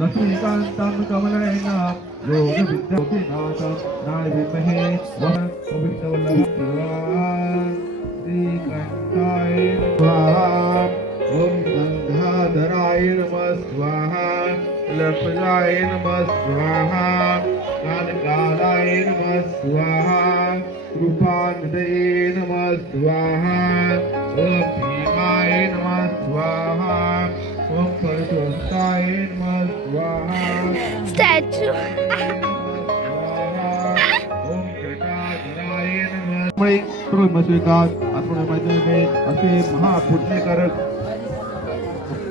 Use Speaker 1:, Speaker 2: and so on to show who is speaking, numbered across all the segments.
Speaker 1: लक्ष्मीकान्तं कमलयनं योगविद्यापिनाथं नायविमहे वनं पवित्रवल्लभं श्रीकण्ठाय स्वाहा ॐ गङ्गाधराय नमः स्वाहा लक्ष्मणाय नमः स्वाहा कालकालाय नमः स्वाहा कृपानिधये नमः स्वाहा
Speaker 2: स्टॅच्यू.
Speaker 1: स्वीकार आपण असे महापूजनेकारक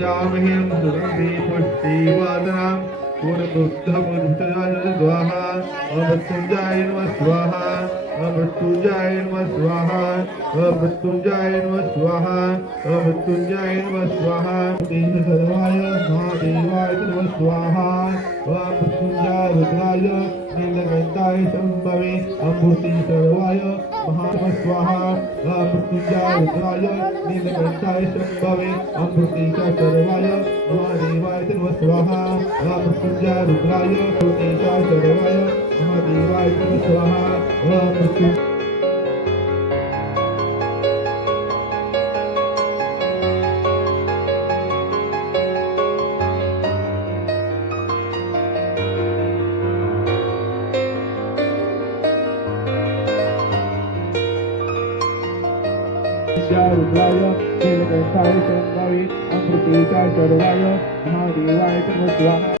Speaker 1: जामहिं सुरभि पुष्टिवादनां पूर्णबुद्धबुद्धजाय स्वाहा अमृत्युञ्जाय नमः स्वाहा अमृत्युञ्जाय नमः स्वाहा अमृत्युञ्जाय नमः स्वाहा स्वाहा रुद्राय नीलकण्ठाय शंभवे अमूर्ति सर्वाय महात्म स्वाहा अमृत्युञ्जाय रुद्राय शंभवे शम्भवे अमृतिका सर्वाय, महादेवाय स्वाहा अमृत्युञ्जाय रुद्राय अमृतिका सर्वाय, महादेवाय स्वाहा अमृत्यु shouted Blaya, feeling excited and worried, I'm pretty tired for the wire, I'm already right, I'm